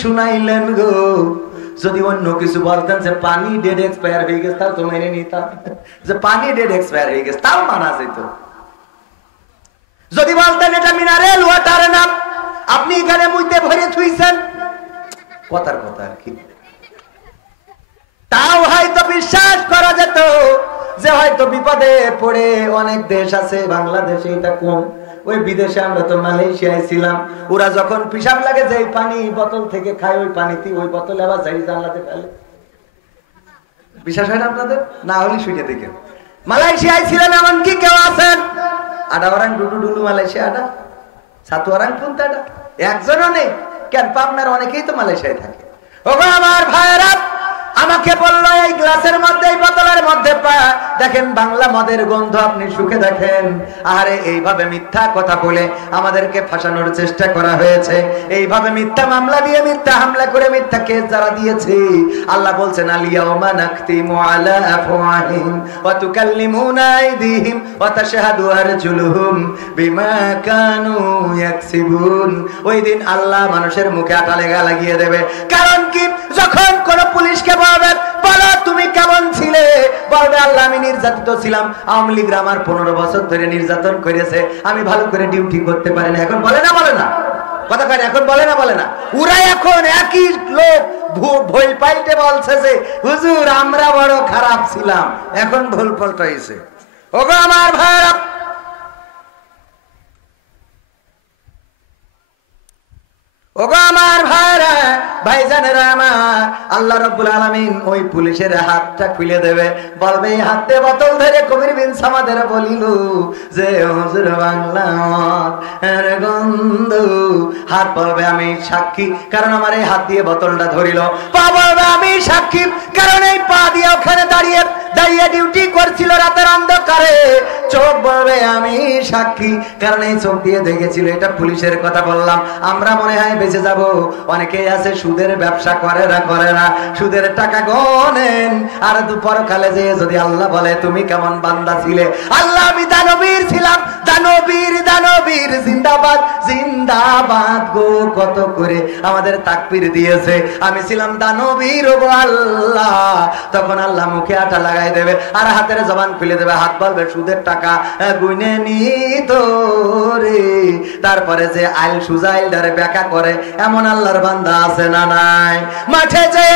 শুনাইলেন গো। যদি অন্য কিছু বলতেন যে পানি ডেড এক্সপায়ার হয়ে গেছে, তাও তো মেনে নিতাম। যে পানি ডেড এক্সপায়ার হয়ে গেছে, তাও মানা যেত। যদি বলতেন এটা মিনারেল ওয়াটার না, আপনি এখানে মুইতে ভরে থুইছেন, কথার কথা আর কি, তাও হয়তো বিশ্বাস করা যেত যে হয়তো বিপদে পড়ে। অনেক দেশ আছে, বাংলাদেশে এটা কম, ওই বিদেশে আমরা তো মালয়েশিয়ায় ছিলাম, ওরা যখন পিশাব লাগে যে পানি বোতল থেকে খায়, ওই পানিতে ওই বোতলে আবার যাই জানলাতে ফেলে। বিশ্বাস হয় না আপনাদের? না হলে শুনে দেখেন। মালয়েশিয়ায় ছিলেন এমনকি কেউ আছেন আডা ওরাং ডুডু ডুডু মালয়েশিয়া আডা সাতু ওরাং পুনতে আডা একজনও নেই কেন? পাবনার অনেকেই তো মালয়েশিয়ায় থাকে। ওগো আমার ভাইয়েরা, আমাকে বললো এই গ্লাসের মধ্যে, এই বোতলের মধ্যে দেখেন বাংলা মদের গন্ধ, আপনি সুখে দেখেন। আরে এইভাবে মিথ্যা কথা বলে আমাদেরকে ফাঁসানোর চেষ্টা করা হয়েছে। এইভাবে মিথ্যা মামলা দিয়ে, মিথ্যা হামলা করে, মিথ্যা কেস যারা দিয়েছে, আল্লাহ বলছেন আলিয়াউমা নাখতিমু আলা আফওয়াহিহিম ওয়া তুকাল্লিমুনা আইদিহিম ওয়া তাশহাদু আরজুলুহুম বিমা কানু ইয়াকসিবুন। ওই দিন আল্লাহ মানুষের মুখে আটা লেগা লাগিয়ে দেবে। কারণ কি? যখন কোন পুলিশকে বলবে বলো তুমি কেমন ছিলে, বলবে আল্লাহ আমি নির্যাতিত ছিলাম, আওয়ামী লীগ আমার 15 বছর ধরে নির্যাতন করেছে, আমি ভালো করে ডিউটি করতে পারি না। এখন বলে না, বলে না কথা কয়, এখন বলে না, বলে না। ওরা এখন একই লোক ভুল পাল্টে বলছে যে হুজুর আমরা বড় খারাপ ছিলাম, এখন ভুল পাল্টাইছে। ওগো আমার ভাইরা, ওগো আমার ভাইরা, ভাইজানেরা আমার, আল্লাহ রাব্বুল আলামিন ওই পুলিশের হাতটা খুলে দেবে, বলবে এই হাতে বোতল ধরে কবির বিন সামাদের বলিল যে হুজুর বাংলা এর গন্ধ। হাত বলবে আমি সাক্ষী, কারণ আমার এই হাত দিয়ে বোতলটা ধরিল। পা বলবে আমি সাক্ষী, কারণ এই পা দিয়ে ওখানে দাঁড়িয়ে দাঁড়িয়ে ডিউটি করছিল রাতের অন্ধকারে। চোখ বলবে আমি সাক্ষী, কারণ এই চোখ দিয়ে দেখেছিল। এটা পুলিশের কথা বললাম। আমরা মনে হয় বেঁচে যাব। অনেকেই আছে সুদের ব্যবসা করে না, করে না, সুদের টাকা গনেন, আর পরকালে যে যদি আল্লাহ বলে তুমি কেমন বান্দা ছিলে, আল্লাহ আমি দানবীর ছিলাম, দানবীর দানবীর জিন্দাবাদ জিন্দাবাদ গো, কত করে আমাদের তাকবীর দিয়েছে, আমি ছিলাম দানবীর গো আল্লাহ। তখন আল্লাহ মুখে আটা লাগাই দেবে আর হাতের জবান খুলে দেবে। হাত বলবে সুদের টাকা গুনে নিত রে। তারপরে যে আইল সুজাইল ধরে ব্যাখ্যা করে এমন আল্লাহর বান্দা আছে না নাই? মাঠে যে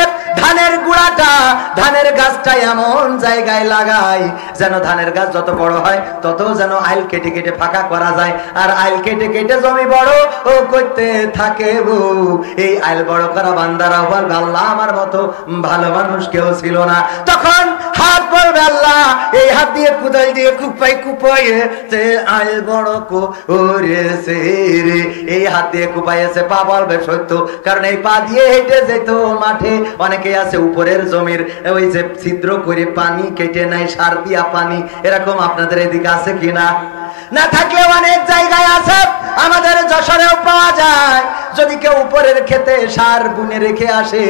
ধানের গুড়াটা, ধানের গাছটা এমন জায়গায় লাগাই যেন ধানের গাছ যত বড় হয় তত যেন আইল কেটে কেটে ফাঁকা করা যায়, আর আইল কেটে কেটে জমি বড় ও করতে থাকে। এই আইল বড় করা বান্দারা বলবে আল্লাহ আমার মতো ভালো মানুষ কেউ ছিল না। তখন হাত বলবে আল্লাহ এই হাত দিয়ে কুদাল দিয়ে কুপাই কুপাইয়ে যে আইল বড় করেছে রে। এই হাত দিয়ে কুপাইয়েছে। পা বলবে সত্য, কারণ এই পা দিয়ে হেঁটে যেত মাঠে। অনেকে আছে উপরের জমির ওই যে ছিদ্র করে পানি কেটে নেয়, সার দিয়া পানি, এরকম আপনাদের এদিকে আছে কিনা? না থাকলে অনেক জায়গায় আছে, আমাদের যশোরেও পাওয়া যায়। যদি কেউ উপরের খেতে সার বুনে রেখে আসে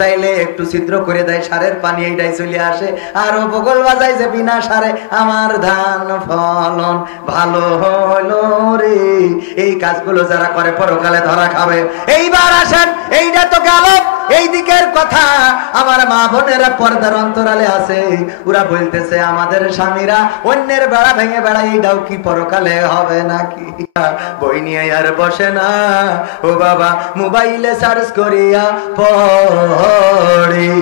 তাইলে একটু ছিদ্র করে দেয়, সারের পানি এইটাই চলে আসে, আর ও বগল বাজায় যে বিনা সারে আমার ধান ফলন ভালো হলো রে। এই কাজগুলো যারা করে পরকালে ধরা খাবে। এইবার আসেন, এইটা তো গেল এই দিকের কথা। আমার মা বোনেরা পর্দার অন্তরালে আছে, ওরা বলতেছে আমাদের স্বামীরা অন্যের বেড়া ভেঙে বেড়ায়, এইটাও কি পরকালে হবে নাকি? বই নিয়ে আর বসে না ও বাবা, মোবাইলে সার্চ করিয়া পড়ে।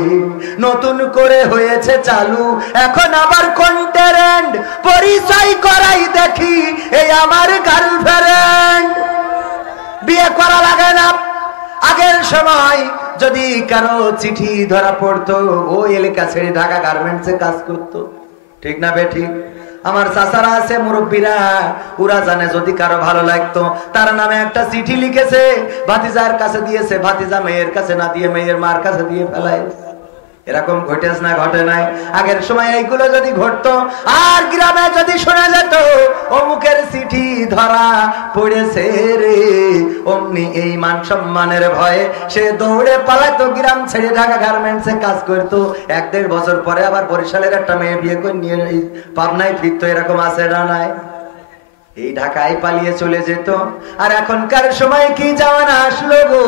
নতুন করে হয়েছে চালু এখন আবার কন্টেন্ট, পরিচয় করাই দেখি এই আমার গার্লফ্রেন্ড। বিয়ে করা লাগে না। আগের সময় যদি কারো চিঠি ধরা পড়তো, ও এলাকা ছেড়ে ঢাকা গার্মেন্টসে কাজ করতো, ঠিক না বেঠিক? আমার চাচারা আছে মুরব্বীরা, ওরা জানে যদি কারো ভালো লাগতো তার নামে একটা চিঠি লিখেছে, ভাতিজার কাছে দিয়েছে, ভাতিজা মেয়ের কাছে না দিয়ে মেয়ের মার কাছে দিয়ে ফেলায়। এরকম ঘটেছ না ঘটে নাই? আগের সময় এইগুলো যদি ঘটতো, আর গ্রামে যদি শোনা যেত অমুকের চিঠি ধরা পড়েছে রে, অমনি এই মান সম্মানের ভয়ে সে দৌড়ে পালাতো, গ্রাম ছেড়ে ঢাকা গার্মেন্টসে কাজ করতো। 1-1.5 বছর পরে আবার বরিশালের একটা মেয়ে বিয়ে করে নিয়ে পাবনায় ফিরতো। এরকম আছে না নাই? এই ঢাকায় পালিয়ে চলে যেত। আর এখনকার সময় কি জামানা আসলো গো,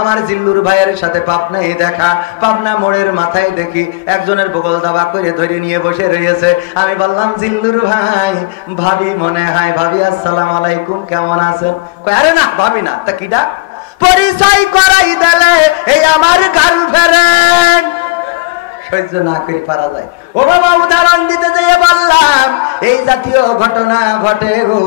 আমার জিল্লুর ভাইয়ের সাথে পাবনায় দেখা। পাবনা মোড়ের মাথায় দেখি একজনের বগল দাবা করে ধরে নিয়ে বসে রয়েছে। আমি বললাম, জিল্লুর ভাই, ভাবি মনে হয়। ভাবি, আসসালামু আলাইকুম, কেমন আছেন? কয়, আরে না ভাবি না, তা কিডা? পরিচয় করাই দিলে এই আমার গার্লফ্রেন্ড। সহ্য না করে পারা যায়। ও বাবা, উদাহরণ দিতে যেয়ে বললাম, এই জাতীয় ঘটনা ঘটে গো।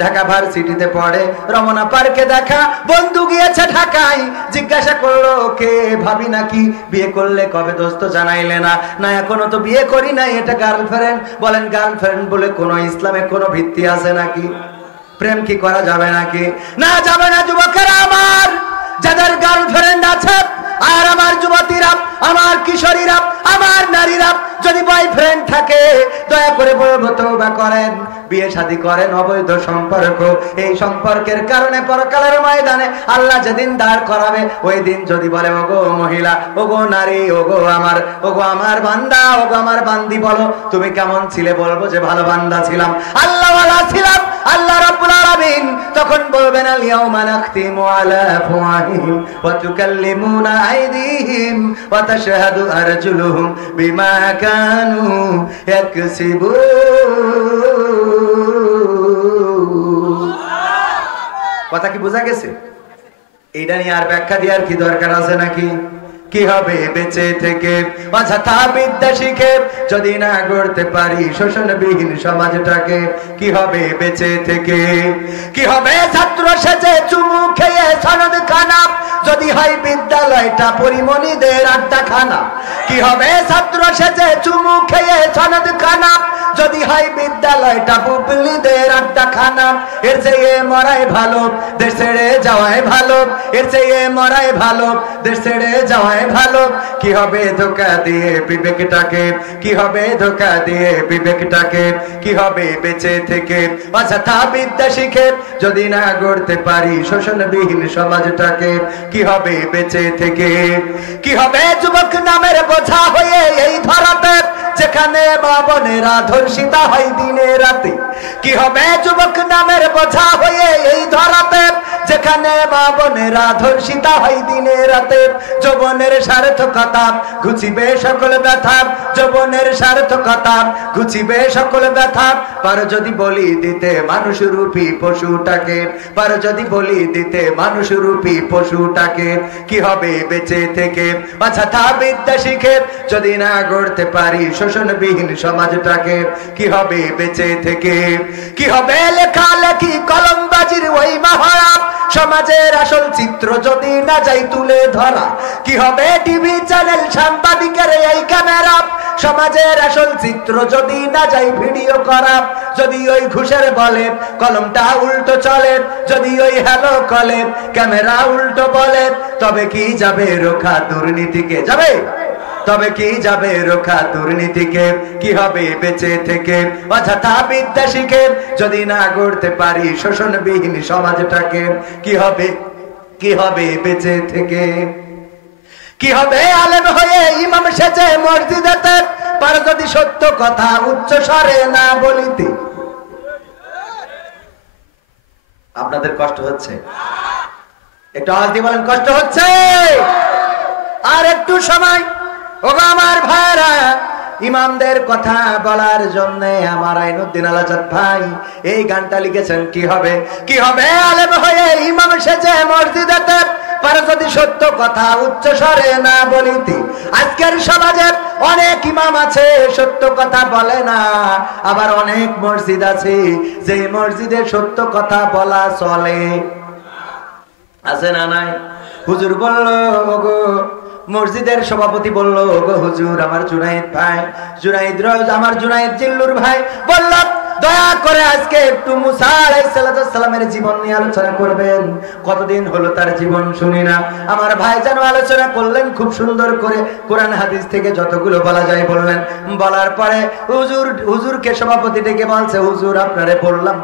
ঢাকা ভার্সিটিতে পড়ে, রমনা পার্কে দেখা, বন্ধু গিয়েছে ঢাকায়, জিজ্ঞাসা করলো কে, ভাবি নাকি? বিয়ে করলে কবে দোস্ত জানাইলে না? না, এখনো তো বিয়ে করি নাই, এটা গার্লফ্রেন্ড। বলেন, গার্লফ্রেন্ড বলে কোনো ইসলামে কোনো ভিত্তি আছে নাকি? প্রেম কি করা যাবে নাকি? না, যাবে না। যুবকেরা আমার, যাদের গার্লফ্রেন্ড আছে, আর আমার যুবতীরা, আমার কিশোরীরা, আমার নারীরা, যদি বয়ফ্রেন্ড থাকে, দয়া করে বলবো তওবা করেন, বিয়ে শাদী করেন। অবৈধ সম্পর্ক, এই সম্পর্কের কারণে পরকালের ময়দানে আল্লাহ যেদিন দাঁড় করাবে, ওই দিন যদি বলে, ওগো মহিলা, ওগো নারী, ওগো আমার বান্দা, ওগো আমার বান্দি, বলো তুমি কেমন ছিলে? বলবো যে ভালো বান্দা ছিলাম, আল্লাহওয়ালা ছিলাম। আল্লাহ রাব্বুল আলামিন তখন বলবেন, আল ইয়াউমা নাখতিমু আলা আফওয়াহিহিম ওয়া তুকাল্লিমুনা আইদিহিম ওয়া তাশহাদু আরজুলুহুম বিমা কানু ইয়াকসিবুন। কথা কি বোঝা গেছে? এইটা নিয়ে আর ব্যাখ্যা দেওয়ার কি দরকার আছে নাকি? কি হবে বেঁচে থেকে অযথা বিদ্যা শিখে যদি না গড়তে পারি শোষণবিহীন সমাজটাকে? কি হবে বেঁচে থেকে? কি হবে ছাত্র সেজে চুমু খেয়ে সনদ খানা যদি হয় বিদ্যালয়টা পরিমণিদের আড্ডাখানা? কি হবে ছাত্র সেজে চুমু খেয়ে সনদ খানা যদি হয় বিদ্যালয়টা বুবলিদের আড্ডাখানা? এর চেয়ে মরাই ভালো, দেশ ছেড়ে যাওয়াই ভালো। এর চেয়ে মরাই ভালো, দেশ ছেড়ে যাওয়াই ভালো। কি হবে ধোঁকা দিয়ে বিবেকটাকে? কি হবে ধোঁকা দিয়ে বিবেকটাকে? কি হবে বেঁচে থেকে অযথা বিদ্যা শিখে যদি না গড়তে পারি শোষণবিহীন সমাজটাকে? কি হবে বেঁচে থেকে? কি হবে যুবক নামের বোঝা হয়ে এই ধরাতে যেখানে মা বোনেরা ধর্ষিতা হয় দিনে রাতে? কি হবে যুবক নামের বোঝা হয়ে এই ধরাতে যেখানে মা বোনেরা ধর্ষিতা হয় দিনে রাতে? যৌবনের সার্থকতা ঘুচিবে সকল ব্যথা, যৌবনের সার্থকতা ঘুচিবে সকল ব্যথা। পারো যদি বলি দিতে মানুষরূপী পশুটাকে, পারো যদি বলি দিতে মানুষরূপী পশুটাকে? কি হবে বেঁচে থেকে অযথা বিদ্যা শিখে যদি না গড়তে পারি শোষণবিহীন সমাজটাকে? কি হবে বেঁচে থেকে? কি হবে লেখালেখি কলমবাজির ওই মহড়া সমাজের আসল চিত্র যদি না যাই তুলে ধরা? কি হবে টিভি চ্যানেল সাংবাদিকের এই ক্যামেরা সমাজের আসল চিত্র যদি না যাই ভিডিও করা? যদি ওই ঘুষের বলে কলমটা উল্টো চলে, যদি ওই হ্যালো কলে ক্যামেরা উল্টো বলে, তবে কি যাবে রোখা দুর্নীতিকে? যাবে? তবে কি যাবে রোখা দুর্নীতিকে? কি হবে বেঁচে থেকে অযথা বিদ্যা শিখে যদি না গড়তে পারি শোষণবিহীন সমাজটাকে? কি হবে, কি হবে বেঁচে থেকে? কি হবে আলেম হয়ে ইমাম সেজে মসজিদেতে পার যদি সত্য কথা উচ্চ স্বরে না বলিতে? আপনাদের কষ্ট হচ্ছে? একটু আওয়াজ দিয়ে বলেন, কষ্ট হচ্ছে? আর একটু সময়। ওগো আমার ভাইরা, ইমামদের কথা বলার জন্য আমার আইনুদ্দিন আলাজাদ ভাই এই গানটা লিখেছেন। কি হবে, কি হবে আলেম হয়ে ইমাম সেজে মসজিদেতে পার যদি সত্য কথা উচ্চ স্বরে না বলিতে? আজকের সমাজে অনেক ইমাম আছে সত্য কথা বলে না, আবার অনেক মসজিদ আছে যে মসজিদে সত্য কথা বলা চলে। আছে না নাই? হুজুর বলল, ওগো মসজিদের সভাপতি বলল, ওগো হুজুর, আমার জুনাইদ ভাই, জুনাইদ আমার জুনাইদ জিল্লুর ভাই বলল, দয়া করে আজকে একটু মুসা আলাইহিস সালামের জীবন নিয়ে আলোচনা করবেন। কতদিন হলো তার জীবন শুনি না। আমার ভাই যেন আলোচনা করলেন খুব সুন্দর করে, কোরআন হাদিস থেকে যতগুলো বলা যায় বললেন। বলার পরে হুজুরকে সভাপতি ডেকে বলছে, হুজুর আপনারে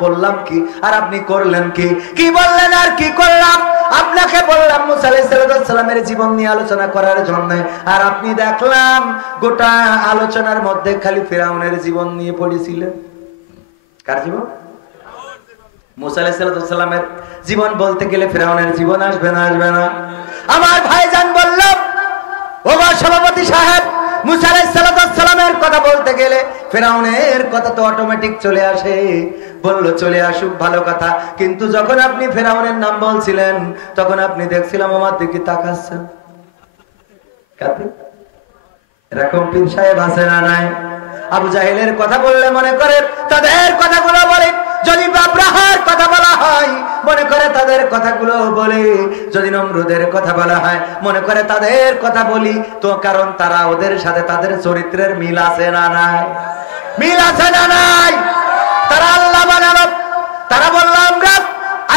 বললাম কি আর আপনি করলেন কি? কি বললেন আর কি করলাম? আপনাকে বললাম মুসা আলাইহিস সালামের জীবন নিয়ে আলোচনা করার জন্য, আর আপনি দেখলাম গোটা আলোচনার মধ্যে খালি ফিরআউনের জীবন নিয়ে পড়েছিলেন। কার জীবন? মুসা আলাইহিস সালামের জীবন বলতে গেলে ফিরআউনের জীবন আসবে না? আসবে না? আমার ভাইজান বলল, ও সভাপতি সাহেব, মুসা আলাইহিস সালামের কথা বলতে গেলে ফিরআউনের কথা তো অটোমেটিক চলে আসে। বলল চলে আসুক, ভালো কথা, কিন্তু যখন আপনি ফিরআউনের নাম বলছিলেন তখন আপনি দেখছিলাম আমার দিকে তাকাচ্ছেন। এরকম পীর সাহেব আছে না নাই? আবু জাহেলের কথা বললে মনে করে তাদের কথাগুলো বলে, যদি আব্রাহার কথা বলা হয় মনে করে তাদের কথাগুলো বলে, যদি নমরুদের কথা বলা হয় মনে করে তাদের কথা বলি। তো কারণ তারা ওদের সাথে তাদের চরিত্রের মিল আছে না নাই? মিল আছে না নাই? তারা আল্লাহ বানালো, তারা বললো আমরা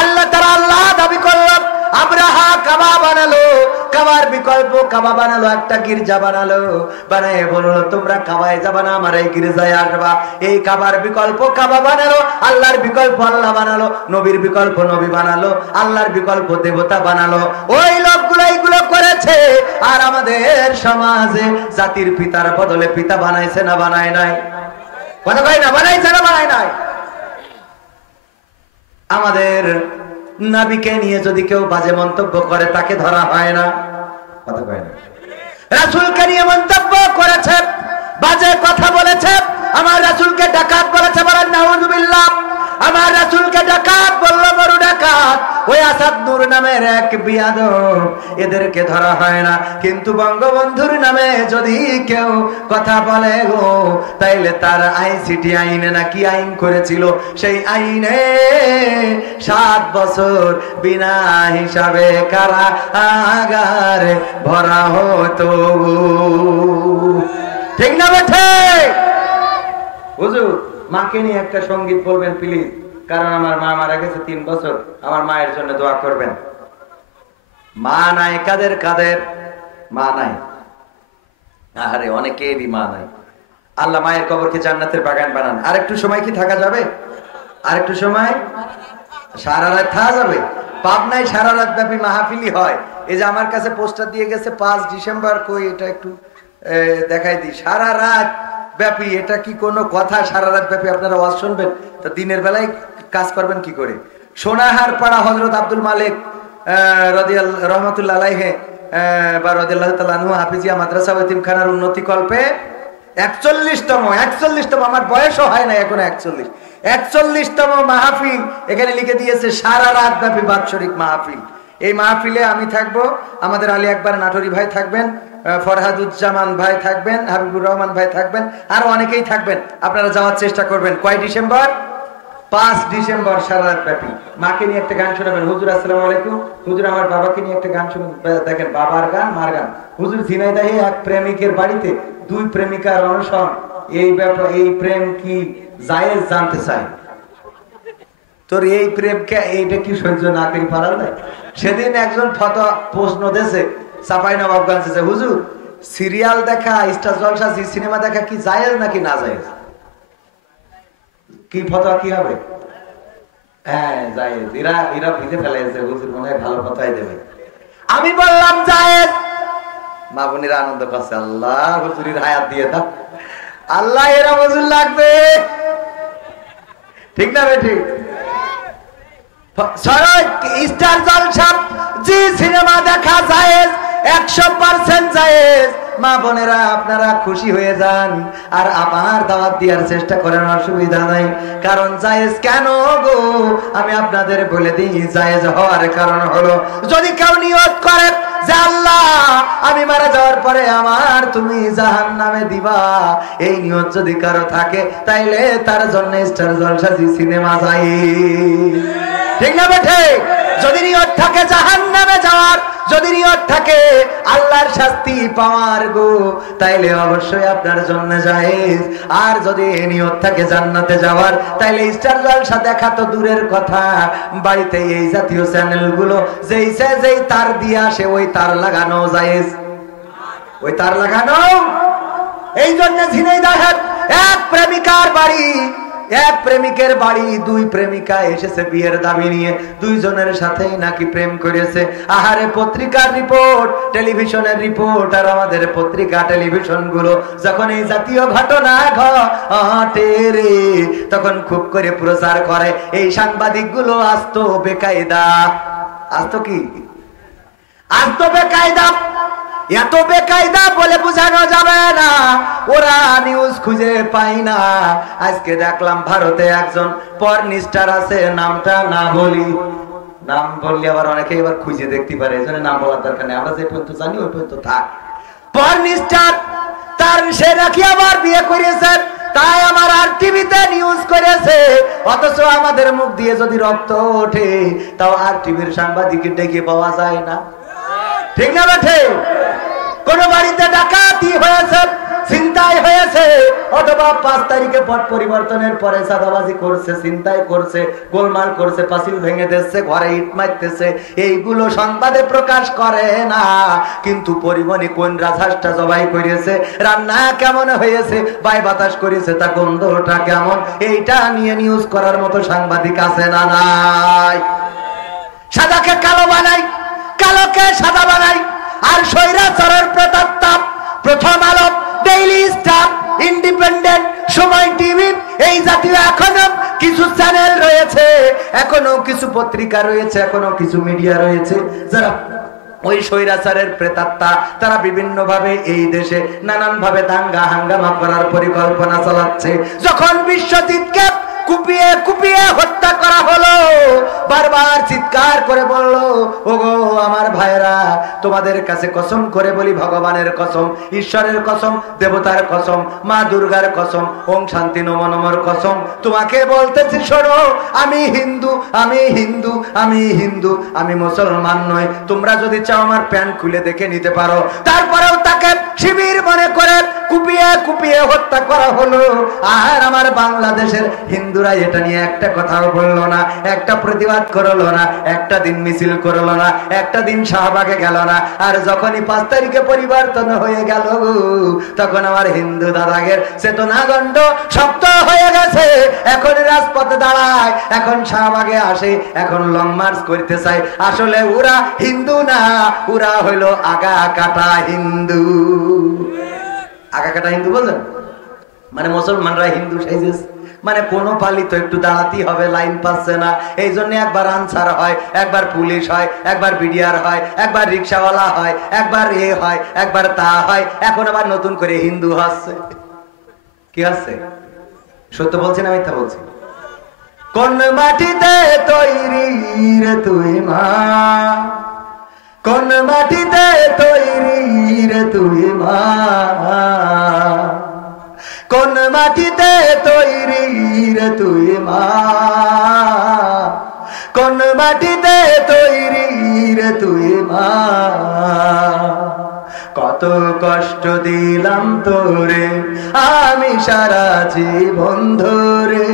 আল্লাহ, তারা আল্লাহ দাবি করলো। আব্রাহা কাবা বানালো, কাবার বিকল্প কাবা বানালো, একটা গির্জা বানালো, বানায় বললো তোমরা কাবায় যাবা না, আমার এই গির্জায় আসবা। এই কাবার বিকল্প কাবা বানালো, আল্লাহর বিকল্প আল্লাহ বানালো, নবীর বিকল্প নবী বানালো, আল্লাহর বিকল্প দেবতা বানালো। ওই লোকগুলো এইগুলো করেছে। আর আমাদের সমাজে জাতির পিতার বদলে পিতা বানাইছে না বানায় নাই? কথা কয় না, বানাইছে না বানায় নাই? আমাদের নবীকে নিয়ে যদি কেউ বাজে মন্তব্য করে তাকে ধরা হয় না? কথা কয় না? রাসূলকে নিয়ে মন্তব্য করেছে, বাজে কথা বলেছে, আমার রাসূলকে ডাকাত বলেছে, বলেন নাউযুবিল্লাহ। আমার রাসূলকে ডাকাত বলল, বড় ডাকাত, ওই আসাদ নূর নামের এক বিয়াদব, এদেরকে ধরা হয় না। কিন্তু বঙ্গবন্ধুর নামে যদি কেউ কথা বলে গো, তাইলে তার আইসিটি আইনে নাকি আইন করেছিল, সেই আইনে 7 বছর বিনা হিসাবে কারাগারে ভরা হতো। ঠিক না বেঠে? হুজুর, মাকে নিয়ে একটা সঙ্গীত বলবেন প্লিজ, কারণ আমার মা মারা গেছে 3 বছর, আমার মায়ের জন্য দোয়া করবেন। মা নাই কাদের? কাদের মা নাই? আরে অনেকেরই মা নাই। আল্লাহ মায়ের কবরকে জান্নাতের বাগান বানান। আর একটু সময় কি থাকা যাবে? আর একটু সময়? সারা রাত থাকা যাবে? পাবনায় সারা রাত ব্যাপী মাহফিলি হয়। এই যে আমার কাছে পোস্টার দিয়ে গেছে 5 ডিসেম্বর, কই এটা একটু দেখাই দিই। সারা রাত ব্যাপী, এটা কি কোনো কথা? সারা রাত ব্যাপী আপনারা ওয়াজ শুনবেন? তা দিনের বেলায় কাজ করবেন কি করে? সোনাহার পাড়া হযরত আব্দুল মালিক রহমাতুল্লাহ আলাইহি বা রাদিয়াল্লাহু তাআলা আনহু হাফিজিয়া মাদ্রাসা ও এতিমখানার উন্নতি কল্পে 41তম, আমার বয়সও হয় না এখন 41তম মাহফিল এখানে লিখে দিয়েছে, সারা রাত ব্যাপী বাৎসরিক মাহফিল। এই মাহফিলে আমি থাকবো, আমাদের আলী আকবর নাটোরি ভাই থাকবেন, ফরহাদুজ্জামান ভাই থাকবেন, হাবিবুর রহমান ভাই থাকবেন, আর অনেকেই থাকবেন। আপনারা যাওয়ার চেষ্টা করবেন। কয় ডিসেম্বর? 5 ডিসেম্বর সারা রাত ব্যাপী। মাকে নিয়ে একটা গান শোনাবেন। হুজুর আসসালামু আলাইকুম। হুজুর আমার বাবাকে নিয়ে একটা গান শুনুন। দেখেন, বাবার গান, মার গান। হুজুর ঝিনাইদহে এক প্রেমিকের বাড়িতে 2 প্রেমিকার অনশন। এই ব্যাপার, এই প্রেম কি জায়েজ জানতে চাই। তোর এই প্রেমকে এইটা কি সহ্য না করি পারা যায়? সেদিন একজন ফটো প্রশ্ন দিয়েছে চাঁপাইনবাবগঞ্জে, হুজুর সিরিয়াল দেখা, স্টার জলসা, সিনেমা দেখা কি জায়েজ নাকি না জায়েজ? কি ফতোয়া কি হবে? হ্যাঁ জায়েজ। এরা ভিজে ফেলেছে, হুজুর মনে হয় ভালো কথাই দেবে। আমি বললাম জায়েজ। মা বোনেরা আনন্দ করছে, আল্লাহ হুজুরের হায়াত দিয়ে দাও, আল্লাহ এরা হুজুর লাগবে। ঠিক না বেঠিক? স্টার জলসা, জি সিনেমা দেখা জায়েজ, 100% জায়েজ। মা বোনেরা আপনারা খুশি হয়ে যান, আর আমার দাওয়াত দেওয়ার চেষ্টা করেন, অসুবিধা নাই। কারণ জায়েজ কেন গো, আমি আপনাদের বলে দিই, জায়েজ হওয়ার কারণ হলো যদি কেউ নিয়ত করে যে আল্লাহ আমি মারা যাওয়ার পরে আমার তুমি জাহান্নামে দিবা, এই নিয়ত যদি কারো থাকে তাইলে তার জন্য স্টার জলসা জি সিনেমা যায়। ঠিক না বেঠে? যদি নিয়ত থাকে জাহান্নামে যাওয়ার, যদি নিয়ত থাকে আল্লাহর শাস্তি পাওয়ার গো, তাইলে অবশ্যই আপনার জন্য জায়েজ। আর যদি নিয়ত থাকে জান্নাতে যাওয়ার, তাইলে স্টার জলসা দেখা তো দূরের কথা, বাড়িতে এই জাতীয় চ্যানেলগুলো যেই তার দিয়ে আসে ওই তার লাগানো জায়েজ, ওই তার লাগানো। এই জন্য ঝিনাইদহের এক প্রেমিকার বাড়ি এক প্রেমিকের বাড়ি দুই প্রেমিকা এসেছে বিয়ের দাবি নিয়ে, দুইজনের সাথেই নাকি প্রেম করেছে। আহারে পত্রিকার রিপোর্ট, টেলিভিশনের রিপোর্ট, আর আমাদের পত্রিকা টেলিভিশন গুলো যখন এই জাতীয় ঘটনা ঘটে রে তখন খুব করে প্রচার করে। এই সাংবাদিক গুলো আস্ত বেকায়দা, আস্ত কি, আস্ত বেকায়দা। এত বেকায়দা বলে বোঝানো যাবে না, ওরা নিউজ খুঁজে পাই না। আজকে দেখলাম ভারতে একজন পর্নিস্টার আছে, নামটা না বলি, নাম বললে আবার অনেকে এবার খুঁজে দেখতে পারে, এই জন্য নাম বলার দরকার নেই, আমরা যে পর্যন্ত জানি ওই পর্যন্ত থাক। পর্নিস্টার, তার সে নাকি আবার বিয়ে করেছে, তাই আমার আর টিভিতে নিউজ করেছে। অথচ আমাদের মুখ দিয়ে যদি রক্ত ওঠে তাও আর টিভির সাংবাদিক ডেকে পাওয়া যায় না, ঠিক না বেঠে? কোন বাড়িতে ডাকাতি হয়েছে, ছিনতাই হয়েছে, অথবা 5 তারিখে পট পরিবর্তনের পরে চাঁদাবাজি করছে, ছিনতাই করছে, গোলমাল করছে, পাঁচিল ভেঙে দিচ্ছে, ঘরে ইট মারতেছে, এইগুলো সংবাদে প্রকাশ করে না। কিন্তু পরিমণি কোন রাজহাঁসটা জবাই করেছে, রান্না কেমন হয়েছে, বাই বাতাস করেছে, তা গন্ধটা কেমন, এইটা নিয়ে নিউজ করার মতো সাংবাদিক আছে না নাই? সাদাকে কালো বানাই, কালোকে সাদা বানাই, আর স্বৈরাচারের প্রেতাত্মা প্রথম আলো, ডেইলি স্টার, ইন্ডিপেন্ডেন্ট, সময় টিভি, এই জাতীয় এখনো কিছু চ্যানেল রয়েছে, এখনো কিছু পত্রিকা রয়েছে, এখনো কিছু মিডিয়া রয়েছে যারা ওই স্বৈরাচারের প্রেতাত্মা, তারা বিভিন্ন ভাবে এই দেশে নানান ভাবে দাঙ্গা হাঙ্গামা করার পরিকল্পনা চালাচ্ছে। যখন বিশ্বজিৎকে কুপিয়ে কুপিয়ে হত্যা করা হলো, বারবার চিৎকার করে বলল, ওগো আমার ভাইরা, তোমাদের কাছে কসম করে বলি, ভগবানের কসম, ঈশ্বরের কসম, দেবতার কসম, মা দুর্গার কসম, ওম শান্তি নমঃ নমঃর কসম, তোমাকে বলতেছি শোনো, আমি হিন্দু, আমি হিন্দু, আমি হিন্দু, আমি মুসলমান নই। তোমরা যদি চাও আমার প্যান্ট খুলে দেখে নিতে পারো। তারপরেও তাকে শিবির মনে করে কুপিয়ে কুপিয়ে হত্যা করা হলো। আর আমার বাংলাদেশের হিন্দুরা এটা নিয়ে একটা কথাও বললো না, একটা প্রতিবাদ করলো না, একটা দিন মিছিল করলো না, একটা দিন শাহবাগে গেল না। আর যখনই 5 তারিখে পরিবর্তন হয়ে গেল, তখন আমার হিন্দু দাদাগের চেতনাগণ্ড শক্ত হয়ে গেছে। এখন রাজপথে দাঁড়ায়, এখন শাহবাগে আসে, এখন লং মার্চ করতে চায়। আসলে ওরা হিন্দু না, ওরা হইলো আগা কাটা হিন্দু। আগা কাটা হিন্দু বলেন মানে মুসলমানরা হিন্দু সাইজেছে, মানে কোন পালিত একটু দাঁড়াতেই হবে, লাইন পাচ্ছে না, এই জন্য একবার আনসার হয়, একবার পুলিশ হয়, একবার বিডিআর হয়, একবার রিক্সাওয়ালা হয়, একবার এ হয়, একবার তা হয়। এখন আবার নতুন করে হিন্দু হচ্ছে। কি হচ্ছে? সত্য বলছি না মিথ্যা বলছি? কোন মাটিতে তৈরি রে তুই মা, কোন মাটিতে তৈরি রে তুই মা, কোন মাটিতে তৈরি রে তুই মা, কোন মাটিতে তৈরি রে তুই মা। কত কষ্ট দিলাম তোরে আমি সারা জীবন ধরে,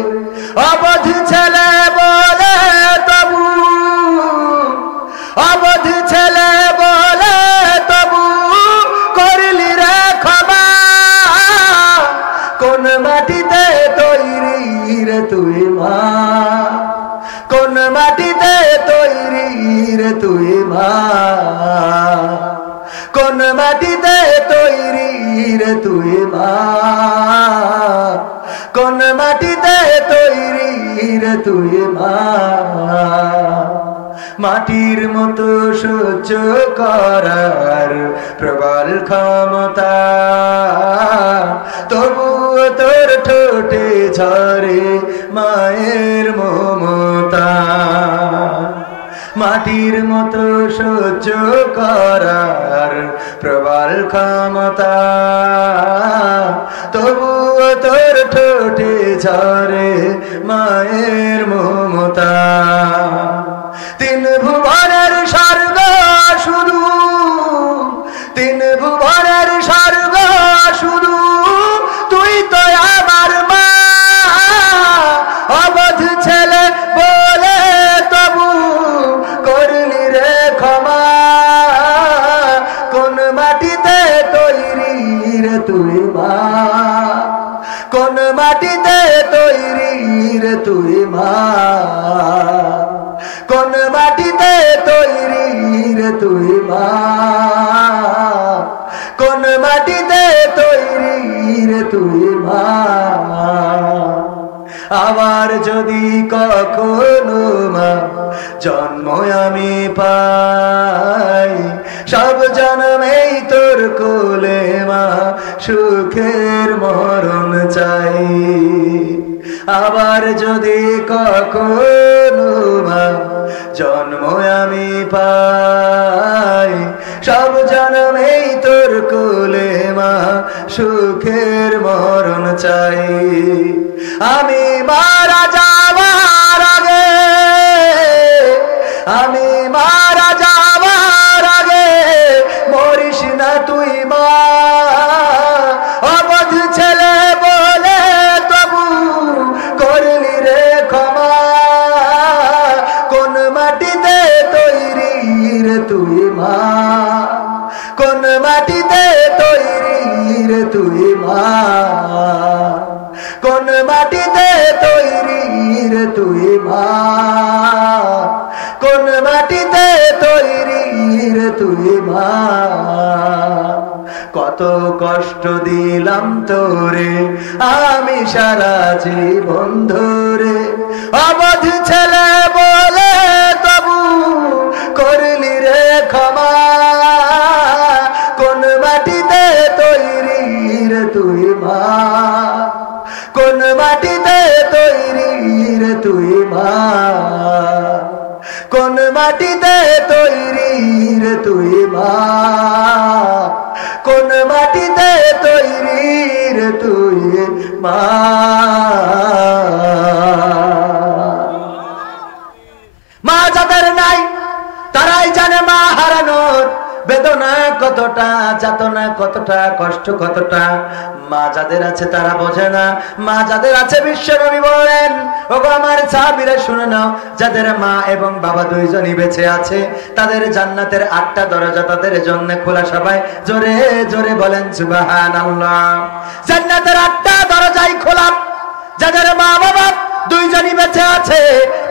অবধ ছেলে বলে তবু, অবধ ছেলে বলে তবু করলি রে ক্ষমা। কোন মাটিতে তৈরি রে তুই মা, কোন মাটিতে তৈরি রে তুই মা, কোন মাটিতে তৈরি রে তুই মা, কোন মাটিতে তৈরি রে তুই মা। মাটির মতো সহ্য করার প্রবল ক্ষমতা, তবু তোর ঠোঁটে ঝরে মায়ের মমতা। মাটির মতো সহ্য করার প্রবল ক্ষমতা, তবু তোর ঠোঁটে ঝরে মায়ের মমতা। 3 ভুবনের স্বর্গ শুধু, 3 ভুবনের স্বর্গ শুধু, তুই তো আমার মা। অবধ ছেলে বলে তবু করলি রে ক্ষমা। কোন মাটিতে তৈরি রে তুই মা, কোন মাটিতে তৈরি রে তুই মা, কোন মাটিতে তৈরি রে তুই মা, কোন মাটিতে তৈরি রে তুই মা। আবার যদি কখনো মা জন্ম আমি পাই, সব জন্মেই তোর কোলে মা সুখের মরণ চাই। আবার যদি কখনো মা জন্ম আমি পাই, সব জন্মেই তোর কোলে মা সুখের মরণ চাই। আমি মারা যাবার আগে, আমি মারা যাবার আগে মরিস না তুই মা, অবধ ছেলে বলে তবু করলি রে ক্ষমা। কোন মাটিতে তৈরি রে তুই মা, কোন মাটিতে তৈরি রে তুই মা, কোন মাটিতে তৈরি রে তুই মা, কোন মাটিতে তৈরি রে তুই মা। কত কষ্ট দিলাম তোরে আমি সারা জীবন ধরে, অবধ ছেলে বলে তবু করলি রে ক্ষমা। কোন মাটিতে তৈরি রে তুই মা, কোন মাটিতে তৈরি রে তুই মা, কোন মাটিতে তৈরি রে তুই মা, কোন মাটিতে তৈরি রে তুই মা। মা যাদের নাই তারাই জানে মা হারানোর বেদনা কতটা, যাতনা কতটা, কষ্ট কতটা। মা যাদের আছে তারা বোঝে না। মা যাদের আছে বিশ্বনবী বলেন, ওগো আমার সাহাবীরা শুনে নাও, যাদের মা এবং বাবা দুইজনই বেঁচে আছে তাদের জান্নাতের 8টা দরজা তাদের জন্য খোলা। সবাই জোরে জোরে বলেন সুবহানাল্লাহ। জান্নাতের 8টা দরজাই খোলা। যাদের মা বাবা দুইজনই বেঁচে আছে,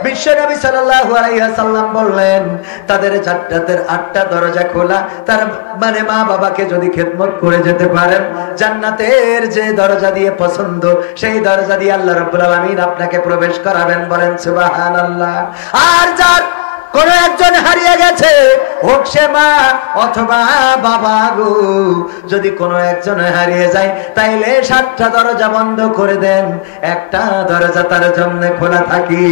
বিশ্বনবী সাল্লাল্লাহু আলাইহি ওয়াসাল্লাম বললেন তাদের জান্নাতের 8টা দরজা খোলা। তার মানে মা বাবাকে যদি খেদমত করে যেতে পারেন, জান্নাতের যে দরজা দিয়ে পছন্দ সেই দরজা দিয়ে আল্লাহ রাব্বুল আলামিন আপনাকে প্রবেশ করাবেন। বলেন সুবহানাল্লাহ। আর যার কোন একজন হারিয়ে গেছে, হোক সে মা অথবা বাবা গো, যদি কোনো একজন হারিয়ে যায় তাইলে 7টা দরজা বন্ধ করে দেন, একটা দরজা তার জন্য খোলা থাকি।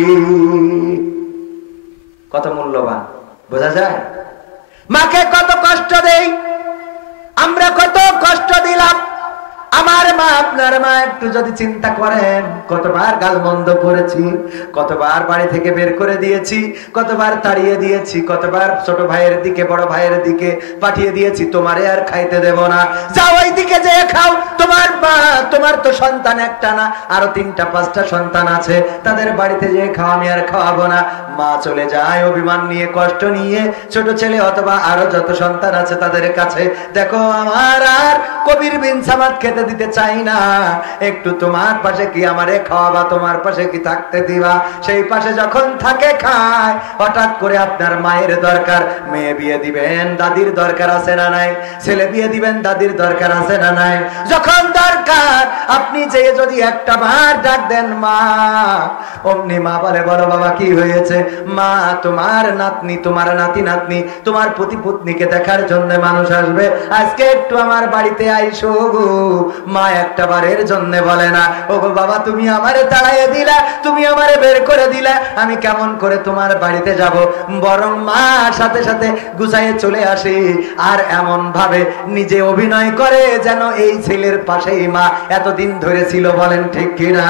কত মূল্যবান বোঝা যায়? মাকে কত কষ্ট দেই আমরা, কত কষ্ট দিলাম। আমার মা আপনার মা একটু যদি চিন্তা করেন, কতবার গালমন্দ করেছি, কতবার বাড়ি থেকে বের করে দিয়েছি, কতবার তাড়িয়ে দিয়েছি, কতবার ছোট ভাইয়ের দিকে বড় ভাইয়ের দিকে পাঠিয়ে দিয়েছি, তোমারে আর খাইতে দেব না, যাও ওই দিকে যেয়ে খাও। তোমার মা, তোমার তো সন্তান একটা না, আরো 3টা 5টা সন্তান আছে, তাদের বাড়িতে যেয়ে খাও, আমি আর খাওয়াবো না। মা চলে যায় অভিমান নিয়ে, কষ্ট নিয়ে, ছোট ছেলে অথবা আরো যত সন্তান আছে তাদের কাছে। দেখো আমার আর কবির বিন সামাদ খেতে দিতে চাই না, একটু তোমার পাশে কি আমারে খাওয়াবা, তোমার পাশে কি থাকতে দিবা? সেই পাশে যখন থাকে খায়। হঠাৎ করে আপনার মায়ের দরকার, মেয়ে বিয়ে দিবেন, দাদির দরকার আছে না নাই? ছেলে বিয়ে দিবেন, দাদির দরকার আছে না নাই? যখন দরকার আপনি যে যদি একটা বার ডাক দেন মা, অমনি মা বলে বলো বাবা কি হয়েছে? মা তোমার নাতনি, তোমার নাতি নাতনি, তোমার পতি পত্নীকে দেখার জন্য মানুষ আসবে, আজকে একটু আমার বাড়িতে আইসো গো। মা একটা বারের জন্য বলে না ওগো বাবা তুমি আমারে তাড়াইয়ে দিলা, তুমি আমারে বের করে দিলা, আমি কেমন করে তোমার বাড়িতে যাব? বরং মা সাথে সাথে গুছাইয়ে চলে আসে, আর এমন ভাবে নিজে অভিনয় করে যেন এই ছেলের পাশেই মা এতদিন ধরে ছিল। বলেন ঠিক কিনা?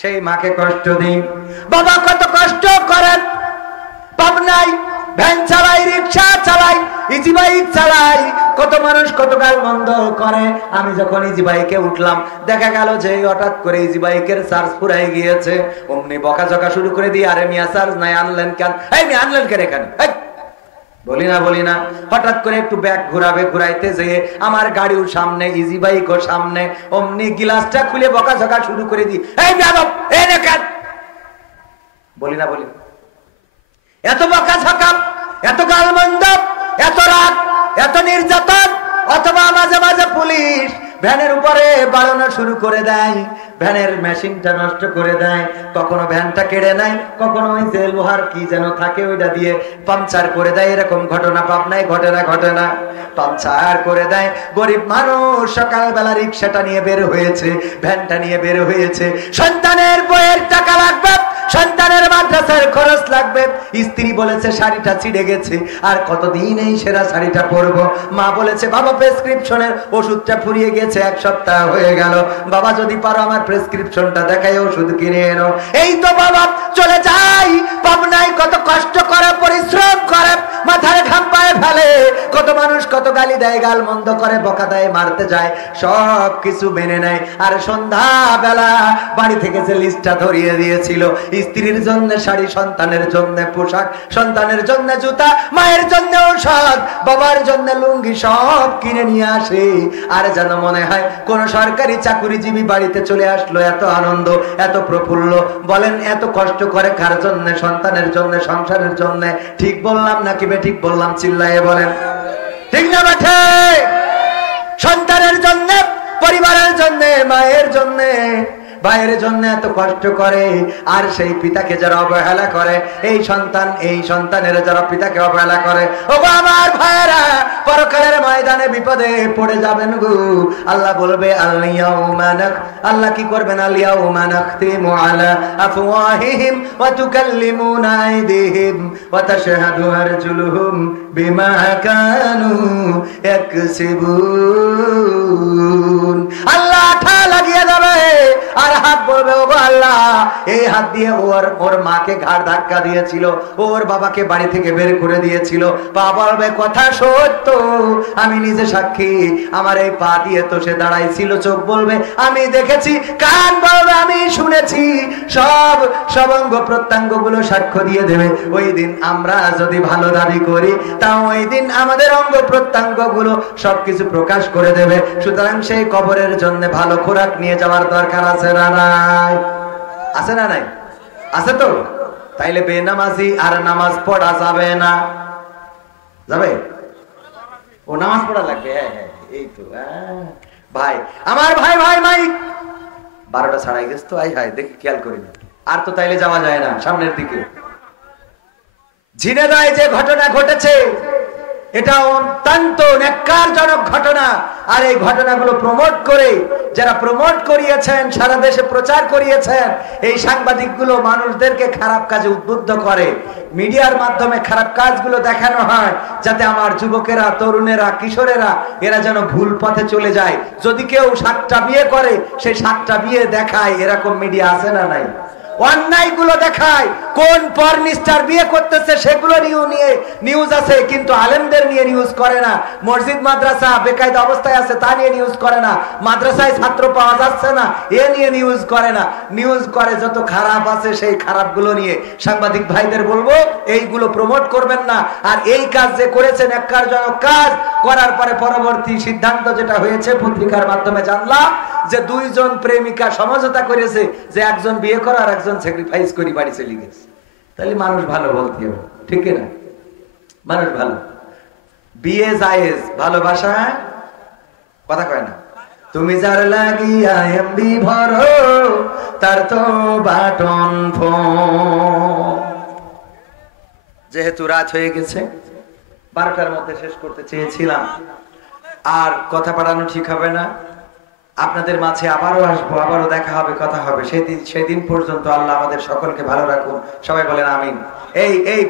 সেই মাকে কষ্ট দিন। বাবা কত কষ্ট করেন, পাবনাই ভ্যান চালাই, রিক্সা চালাই, ইজি বাইক চালাই, কত মানুষ কত গাল বন্ধ করে। আমি যখন ইজি বাইকে উঠলাম, দেখা গেল যে হঠাৎ করে ইজি বাইকের চার্জ ফুরাই গিয়েছে, অমনি বকাঝকা শুরু করে দিয়ে, আরে মিয়া চার্জ নাই, আনলেন কেন? এই মিয়া আনলেন কেন এখানে? বলি না হঠাৎ করে একটু ব্যাগ ঘুরাইতে যেয়ে আমার গাড়ির সামনে ইজি বাইকও সামনে, অমনি গিলাসটা খুলে বকাঝকা শুরু করে দিই, এই বেয়াদব, এই নেকাত। বলি না এত বকাঝকা, এত গালমন্দ, এত রাগ, এত নির্যাতন। অথবা মাঝে মাঝে পুলিশ ভ্যানের উপরে বাড়ানো শুরু করে দেয়, ভ্যানের মেশিনটা নষ্ট করে দেয়, কখনো ভ্যানটা কেড়ে নেয়, কখনো ওই যে লোহার কি যেন থাকে ওইটা দিয়ে পাংচার করে দেয়। এরকম ঘটনা পাবনায় ঘটে না, পাংচার করে দেয়। গরিব মানুষ সকালবেলা রিক্সাটা নিয়ে বের হয়েছে, ভ্যানটা নিয়ে বের হয়েছে, সন্তানের বইয়ের টাকা লাগবে, সন্তানের মাদ্রাসার খরচ লাগবে, স্ত্রী বলেছে শাড়িটা ছিঁড়ে গেছে, আর কতদিন এই সেরা শাড়িটা পরবো, মা বলেছে বাবা প্রেসক্রিপশনের ওষুধটা ফুরিয়ে গেছে, 1 সপ্তাহ হয়ে গেল, বাবা যদি পারো আমার প্রেসক্রিপশনটা দেখাই ওষুধ কিনে এনো। এই তো বাবা চলে যাই পাবনায়, কত কষ্ট করে পরিশ্রম করে, মাথার ঘাম পায়ে ফেলে, কত মানুষ কত গালি দেয়, গাল মন্দ করে, বকা দেয়, মারতে যায়, সব কিছু মেনে নেয়। আর সন্ধ্যা বেলা বাড়ি থেকে যে লিস্টটা ধরিয়ে দিয়েছিল, স্ত্রীর জন্য শাড়ি, সন্তানের জন্য পোশাক, সন্তানের জন্য জুতা, মায়ের জন্য ঔষধ, বাবার জন্য লুঙ্গি, সব কিনে নিয়ে আসে। আর যেন মনে হয় কোন সরকারি চাকুরিজীবী বাড়িতে চলে আসলো, এত আনন্দ, এত প্রফুল্ল। বলেন এত কষ্ট করে কার জন্য? সন্তানের জন্য, সংসারের জন্য। ঠিক বললাম নাকি বেঠিক বললাম? চিল্লাইয়ে বলেন ঠিক না বেঠে? সন্তানের জন্য, পরিবারের জন্য, মায়ের জন্য, ভাইয়ের জন্য এত কষ্ট করে। আর সেই পিতাকে যারা অবহেলা করে, এই সন্তানের যারা পিতাকে অবহেলা করে, ও আমার ভাইয়েরা পরকালের ময়দানে বিপদে পড়ে যাবেন গো। আল্লাহ বলবে আল্লাহ কি করবেন? আল-ইয়াউমা নাখতিমু আলা আফওয়াহিহিম ওয়া তুকাল্লিমুনা আইদিহিম ওয়া তাশহাদু আরজুলুহুম বিমা কানু ইয়াকসিবুন। আল্লাহ ঠা লাগিয়ে দেবে আর হাত বলবে, ও আল্লাহ এই হাত দিয়ে ওর মাকে ঘাড় ধাক্কা দিয়েছিল, ওর বাবাকে বাড়ি থেকে বের করে দিয়েছিল। পা বলবে কথা সত্য, আমি নিজে সাক্ষী, আমার এই পা দিয়ে তো সে দাঁড়াইছিল। চোখ বলবে আমি দেখেছি, কান বলবে আমি শুনেছি, সব অঙ্গ প্রত্যঙ্গ গুলো সাক্ষ্য দিয়ে দেবে। ওই দিন আমরা যদি ভালো দাবি করি, তাও ওই দিন আমাদের অঙ্গ প্রত্যঙ্গ গুলো সবকিছু প্রকাশ করে দেবে। সুতরাং সেই কবরের জন্য ভালো খোরাক নিয়ে যাওয়ার দরকার আছে না নাই? আছে না নাই? আছে তো? তাইলে বেনামাজি আর নামাজ পড়া যাবে না? যাবে? ও নামাজ পড়া লাগবে। হ্যাঁ এই তো ভাই আমার, ভাই মাইক 12টা ছাড়াই গেছে তো, হাই দেখি খেয়াল করি না আর তো, তাইলে যাওয়া যায় না সামনের দিকে। ঝিনাইদহে যে ঘটনা ঘটেছে, এটা অত্যন্ত ন্যাক্কারজনক ঘটনা। আর এই ঘটনাগুলো প্রমোট করে, যারা প্রমোট করিয়েছেন, সারা দেশে প্রচার করিয়েছেন, এই সাংবাদিকগুলো মানুষদেরকে খারাপ কাজে উদ্বুদ্ধ করে। মিডিয়ার মাধ্যমে খারাপ কাজগুলো দেখানো হয়, যাতে আমার যুবকেরা, তরুণেরা, কিশোরেরা এরা যেন ভুল পথে চলে যায়। যদি কেউ 7টা বিয়ে করে, সেই 7টা বিয়ে দেখায়, এরকম মিডিয়া আছে না নাই? অন্যায়গুলো দেখায়, কোন পরনিষ্ঠার বিয়ে করতেছে সেগুলো নিয়ে নিউজ আছে, কিন্তু আলেমদের নিয়ে নিউজ করে না। মসজিদ মাদ্রাসা বেকায়দা অবস্থায় আছে, তা নিয়ে নিউজ করে না। মাদ্রাসায় ছাত্র পাওয়া যাচ্ছে না, এ নিয়ে নিউজ করে না। নিউজ করে যত খারাপ আছে সেই খারাপগুলো নিয়ে। সাংবাদিক ভাইদের বলবো এইগুলো প্রমোট করবেন না। আর এই কাজ যে করেছেন, ন্যাক্কারজনক কাজ করার পরে পরবর্তী সিদ্ধান্ত যেটা হয়েছে, পত্রিকার মাধ্যমে জানলাম যে 2 জন প্রেমিকা সমঝোতা করেছে যে একজন বিয়ে করে আর একজন স্যাক্রিফাইস করি বাড়ি চলে গেছে। তাহলে মানুষ ভালো বলতে হবে, ঠিক না? মানুষ ভালো, বিয়ে জায়েজ, ভালোবাসা কথা কয় না। তুমি যার লাগিয়া এমবি ভরো, তার তো বাটন ফোন। যেহেতু রাত হয়ে গেছে, 12টার মধ্যে শেষ করতে চেয়েছিলাম, আর কথা বাড়ানো ঠিক হবে না। আপনাদের মাঝে আবারও আসবো, আবারও দেখা হবে, কথা হবে। সেদিন পর্যন্ত আল্লাহ আমাদের সকলকে ভালো রাখুন। সবাই বলেন আমিন। এই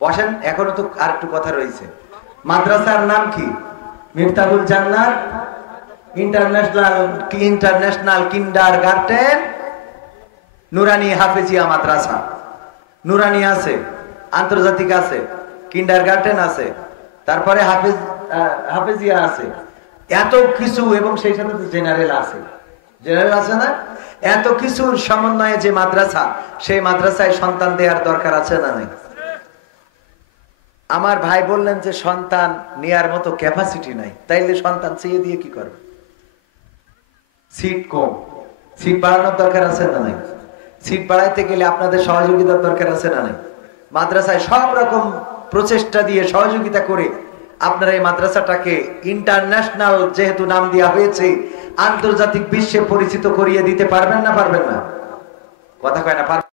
বসেন, এখনো তো আর একটু কথা রয়েছে। মাদ্রাসার নাম কি? মিফতাহুল জান্নাত ইন্টারন্যাশনাল কিন্ডারগার্টেন নুরানি হাফেজিয়া মাদ্রাসা। নুরানি আছে, আন্তর্জাতিক আছে, কিন্ডারগার্টেন আছে, তারপরে হাফেজিয়া আছে, এত কিছু, এবং সেই সাথে জেনারেল আছে। জেনারেল আছে না? এত কিছুর সমন্বয়ে যে মাদ্রাসা, সেই মাদ্রাসায় সন্তান দেওয়ার দরকার আছে না নাই? আমার ভাই বললেন যে সন্তান নেয়ার মতো ক্যাপাসিটি নাই, তাইলে সন্তান চেয়ে দিয়ে কি করবে? সিট কম, সিট বাড়ানোর দরকার আছে না নাই? সিট বাড়াইতে গেলে আপনাদের সহযোগিতার দরকার আছে না নাই? মাদ্রাসায় সব রকম প্রচেষ্টা দিয়ে সহযোগিতা করে আপনারা এই মাদ্রাসাটাকে ইন্টারন্যাশনাল যেহেতু নাম দেওয়া হয়েছে, আন্তর্জাতিক বিশ্বে পরিচিত করিয়ে দিতে পারবেন না? পারবেন না? কথা কয় না?